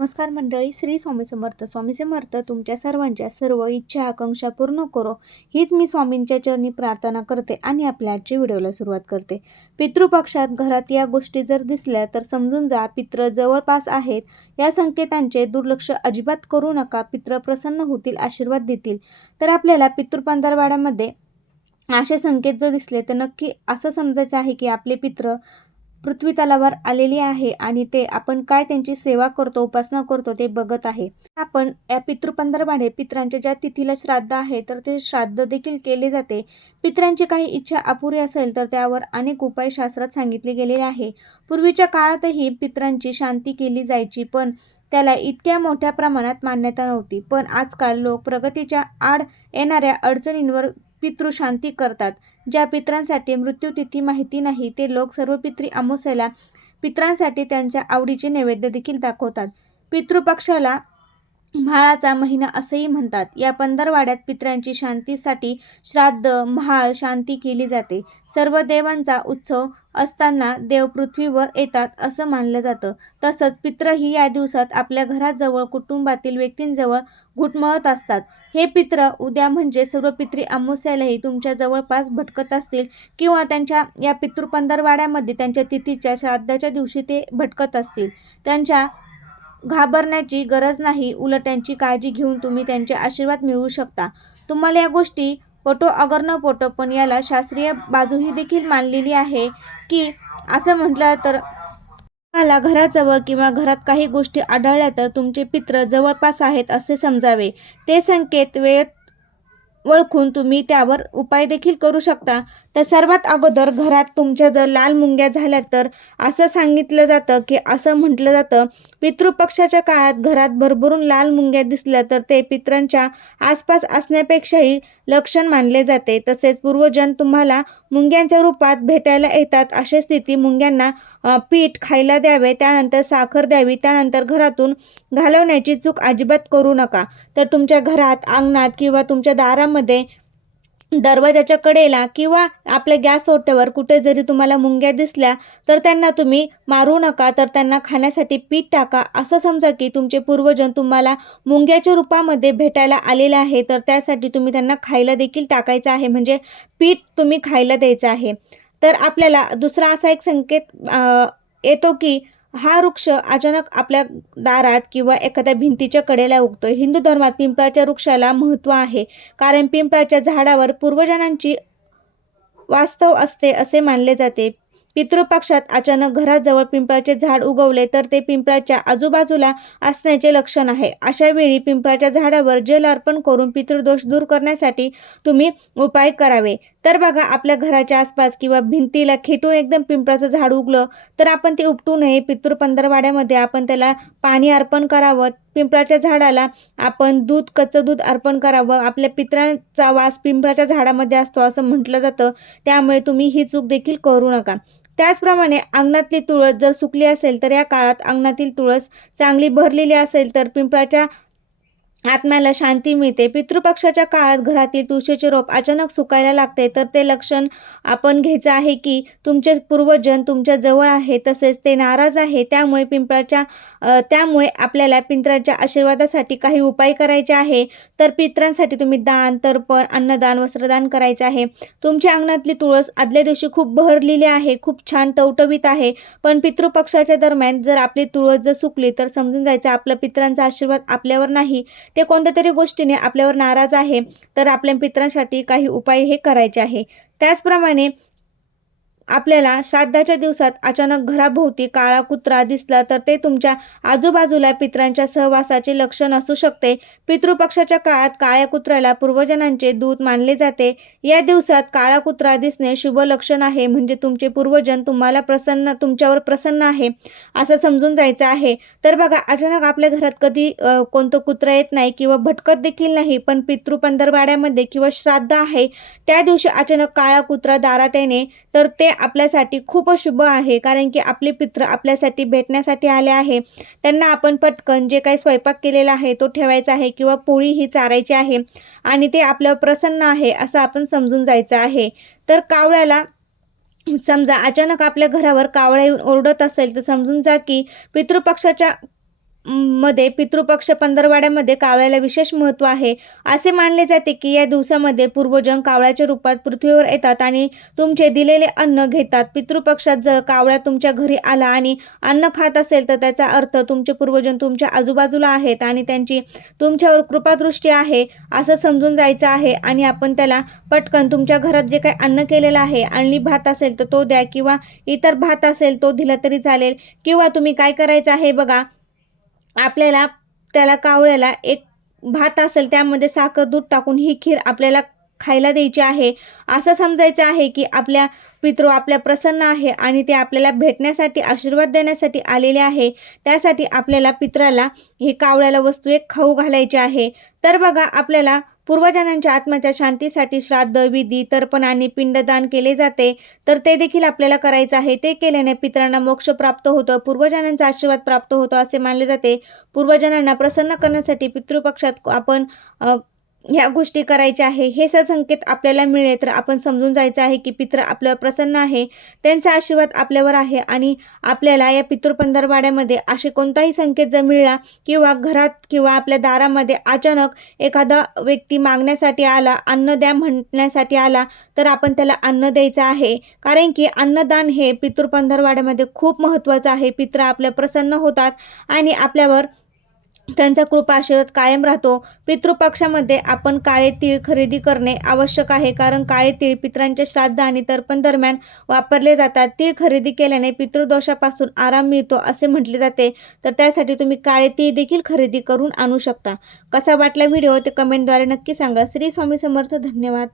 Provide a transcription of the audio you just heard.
नमस्कार मंडळी श्री स्वामी समर्थ. स्वामी समर्थ तुमच्या सर्वांच्या सर्व इच्छा आकांक्षा पूर्ण करो. हीच मी स्वामींच्या चरणी प्रार्थना करते आणि आपल्या आजच्या व्हिडिओला सुरुवात करते. पितृपक्षात घरात या गोष्टी जर दिसल्या तर समजून जा पित्र जवळपास आहेत. या संकेतांचे दुर्लक्ष अजिबात करू नका. पित्र प्रसन्न होतील आशीर्वाद देतील. तर आपल्याला पितृपंधरवाड्यामध्ये असे संकेत जर दिसले तर नक्की असं समजायचं आहे की आपले पित्र पृथ्वी तलावर आलेली आहे आणि ते आपण काय त्यांची सेवा करतो उपासना करतो ते बघत आहे. आपण या पितृपंधरबाडे पित्रांच्या ज्या तिथीला श्राद्ध आहे तर ते श्राद्ध देखील केले जाते. पित्रांची काही इच्छा अपुरी असेल तर त्यावर अनेक उपाय शास्त्रात सांगितले गेलेले आहे. पूर्वीच्या काळातही पित्रांची शांती केली जायची पण त्याला इतक्या मोठ्या प्रमाणात मान्यता नव्हती. पण आजकाल लोक प्रगतीच्या आड येणाऱ्या अडचणींवर पितृशांती करतात. ज्या पित्रांसाठी मृत्यूतिथी माहिती नाही ते लोक सर्व पित्री अमावस्येला पित्रांसाठी त्यांच्या आवडीचे नैवेद्य देखील दाखवतात. पितृपक्षाला म्हाळाचा महिना असंही म्हणतात. या पंधरवाड्यात पित्रांची शांतीसाठी श्राद्ध म्हाळ शांती केली जाते. सर्व देवांचा उत्सव असताना देव पृथ्वीवर येतात असं मानलं जातं. तसंच पित्रही या दिवसात आपल्या घराजवळ कुटुंबातील व्यक्तींजवळ घुटमळत असतात. हे पित्र उद्या म्हणजे सर्व पित्री अमावस्यालाही तुमच्या जवळपास भटकत असतील किंवा त्यांच्या या पितृ पंधरवाड्यामध्ये त्यांच्या तिथीच्या श्राद्धाच्या दिवशी ते भटकत असतील. त्यांच्या घाबरण्याची गरज नाही. उलट त्यांची काळजी घेऊन तुम्ही त्यांचे आशीर्वाद मिळवू शकता. तुम्हाला या गोष्टी पटो अगर न पटो पण याला शास्त्रीय बाजू ही देखील मानलेली आहे की असं म्हटलं तर तुम्हाला घराजवळ किंवा घरात काही गोष्टी आढळल्या तर तुमचे पित्र जवळपास आहेत असे समजावे. ते संकेत वेळेत ओळखून तुम्ही त्यावर उपाय देखील करू शकता. तर सर्वात अगोदर घरात तुमच्या जर लाल मुंग्या झाल्या तर असं सांगितलं जातं की असं म्हटलं जातं पितृपक्षाच्या काळात घरात भरभरून लाल मुंग्या दिसल्या तर ते पित्रांच्या आसपास असण्यापेक्षाही लक्षण मानले जाते. तसेच पूर्वजन तुम्हाला मुंग्यांच्या रूपात भेटायला येतात अशी स्थिती मुंग्यांना पीठ खायला द्यावे त्यानंतर साखर द्यावी त्यानंतर घरातून घालवण्याची चूक अजिबात करू नका. तर तुमच्या घरात अंगणात किंवा तुमच्या दारामध्ये दरवाजाच्या कडेला किंवा आपल्या गॅस ओट्यावर कुठे जरी तुम्हाला मुंग्या दिसल्या तर त्यांना तुम्ही मारू नका तर त्यांना खाण्यासाठी पीठ टाका. असं समजा की तुमचे पूर्वजन तुम्हाला मुंग्याच्या रूपामध्ये भेटायला आलेले आहे तर त्यासाठी तुम्ही त्यांना खायला देखील टाकायचं आहे. म्हणजे पीठ तुम्ही खायला द्यायचं आहे. तर आपल्याला दुसरा असा एक संकेत येतो की हा वृक्ष अचानक आपल्या दारात किंवा एखाद्या भिंतीच्या कडेला उगतो हिंदू धर्मात पिंपळाच्या वृक्षाला महत्त्व आहे कारण पिंपळाच्या झाडावर पूर्वजनांची वास्तव असते असे मानले जाते. पितृपक्षात अचानक घराजवळ पिंपळाचे झाड उगवले तर ते पिंपळाच्या आजूबाजूला असण्याचे लक्षण आहे. अशा वेळी पिंपळाच्या झाडावर जल अर्पण करून पितृदोष दूर करण्यासाठी तुम्ही उपाय करावे. तर बघा आपल्या घराच्या आसपास किंवा भिंतीला खेटून एकदम पिंपळाचं झाड उगलं तर आपण ते उपटू नये. पितृपंधरवाड्यामध्ये आपण त्याला पाणी अर्पण करावं. पिंपळाच्या झाडाला आपण दूध कच्चं दूध अर्पण करावं. आपल्या पित्रांचा वास पिंपळाच्या झाडामध्ये असतो असं म्हटलं जातं. त्यामुळे तुम्ही ही चूक देखील करू नका. त्याचप्रमाणे अंगणातली तुळस जर सुकली असेल तर या काळात अंगणातील तुळस चांगली भरलेली असेल तर पिंपळाच्या आत्म्याला शांती मिळते. पितृपक्षाच्या काळात घरातील तुळशीचे रोप अचानक सुकायला लागते तर ते लक्षण आपण घ्यायचं आहे की तुमचे पूर्वजन तुमच्या जवळ आहे तसेच ते नाराज आहे. त्यामुळे पिंपळाच्या त्यामुळे आपल्याला पिंपळाच्या आशीर्वादासाठी काही उपाय करायचे आहे. तर पित्रांसाठी तुम्ही दान तर्पण अन्नदान वस्त्रदान करायचे आहे. तुमच्या अंगणातली तुळस आदल्या दिवशी खूप बहरलेली आहे खूप छान टवटवीत आहे. पण पितृपक्षाच्या दरम्यान जर आपली तुळस जर सुकली तर समजून जायचं आपल्या पित्रांचा आशीर्वाद आपल्यावर नाही. ते कोणत्या तरी गोष्टीने आपल्यावर नाराज आहे तर आपल्या पित्रांसाठी काही उपाय हे करायचे आहे. त्याचप्रमाणे आपल्याला श्राद्धाच्या दिवसात अचानक घराभोवती काळा कुत्रा दिसला तर ते तुमच्या आजूबाजूला पित्रांच्या सहवासाचे लक्षण असू शकते. पितृपक्षाच्या काळात काळ्या कुत्र्याला पूर्वजनांचे दूत मानले जाते. या दिवसात काळा कुत्रा दिसणे शुभ लक्षण आहे म्हणजे तुमचे पूर्वजन तुम्हाला प्रसन्न तुमच्यावर प्रसन्न आहे असं समजून जायचं आहे. तर बघा अचानक आपल्या घरात कधी कोणतं कुत्रा येत नाही किंवा भटकत देखील नाही पण पितृ पंधरवाड्यामध्ये किंवा श्राद्ध आहे त्या दिवशी अचानक काळा कुत्रा दारात येणे तर ते आपल्यासाठी खूप शुभ आहे. कारण की आपले पित्र आपल्यासाठी भेटण्यासाठी आले आहे. त्यांना आपण पटकन जे काही स्वयंपाक केलेला आहे तो ठेवायचा आहे किंवा पोळी ही चारायची आहे आणि ते आपल्यावर प्रसन्न आहे असं आपण समजून जायचं आहे. तर कावळ्याला समजा अचानक आपल्या घरावर कावळा येऊन ओरडत असेल तर समजून जा की पितृपक्षाच्या मध्ये पितृपक्ष पंधरवाड्यामध्ये कावळ्याला विशेष महत्त्व आहे. असे मानले जाते की या दिवसामध्ये पूर्वजन कावळ्याच्या रूपात पृथ्वीवर येतात आणि तुमचे दिलेले अन्न घेतात. पितृपक्षात जर कावळा तुमच्या घरी आला आणि अन्न खात असेल तर त्याचा अर्थ तुमचे पूर्वजन तुमच्या आजूबाजूला आहेत आणि त्यांची तुमच्यावर कृपादृष्टी आहे असं समजून जायचं आहे आणि आपण त्याला पटकन तुमच्या घरात जे काही अन्न केलेलं आहे आणि भात असेल तर तो द्या किंवा इतर भात असेल तो दिला तरी चालेल. किंवा तुम्ही काय करायचं आहे बघा आपल्याला त्याला कावळ्याला एक भात असेल त्यामध्ये साखर दूध टाकून ही खीर आपल्याला खायला द्यायची आहे. असं समजायचं आहे की आपल्या पितृ आपल्या प्रसन्न आहे आणि ते आपल्याला भेटण्यासाठी आशीर्वाद देण्यासाठी आलेले आहे. त्यासाठी आपल्याला पित्राला ही कावळ्याला वस्तू एक खाऊ घालायची आहे. तर बघा आपल्याला पूर्वजनांच्या आत्म्याच्या शांतीसाठी श्राद्ध विधी तर्पण आणि पिंडदान केले जाते. तर ते देखील आपल्याला करायचं आहे. ते केल्याने पितरांना मोक्ष प्राप्त होतं पूर्वजनांचा आशीर्वाद प्राप्त होतो असे मानले जाते. पूर्वजनांना प्रसन्न करण्यासाठी पितृपक्षात आपण ह्या गोष्टी करायच्या आहे हे सर संकेत आपल्याला मिळेल. तर आपण समजून जायचं आहे की पित्र आपल्यावर प्रसन्न आहे त्यांचा आशीर्वाद आपल्यावर आहे आणि आपल्याला या पितृपंधरवाड्यामध्ये असे कोणताही संकेत जर मिळला किंवा घरात किंवा आपल्या दारामध्ये अचानक एखादा व्यक्ती मागण्यासाठी आला अन्न द्या म्हणण्यासाठी आला तर आपण त्याला अन्न द्यायचं आहे. कारण की अन्नदान हे पितृपंधरवाड्यामध्ये खूप महत्त्वाचं आहे. पित्र आपल्या प्रसन्न होतात आणि आपल्यावर त्यांचा कृपा आशीर्वाद कायम राहतो. पितृपक्षामध्ये आपण काळे तीळ खरेदी करणे आवश्यक आहे कारण काळे तीळ पितरांच्या श्राद्ध आणि तर्पण दरम्यान वापरले जातात. तीळ खरेदी केल्याने पितृदोषापासून आराम मिळतो असे म्हटले जाते. तर त्यासाठी तुम्ही काळे तीळ देखील खरेदी करून आणू शकता. कसा वाटला व्हिडिओ? ते कमेंटद्वारे नक्की सांगा. श्री स्वामी समर्थ. धन्यवाद.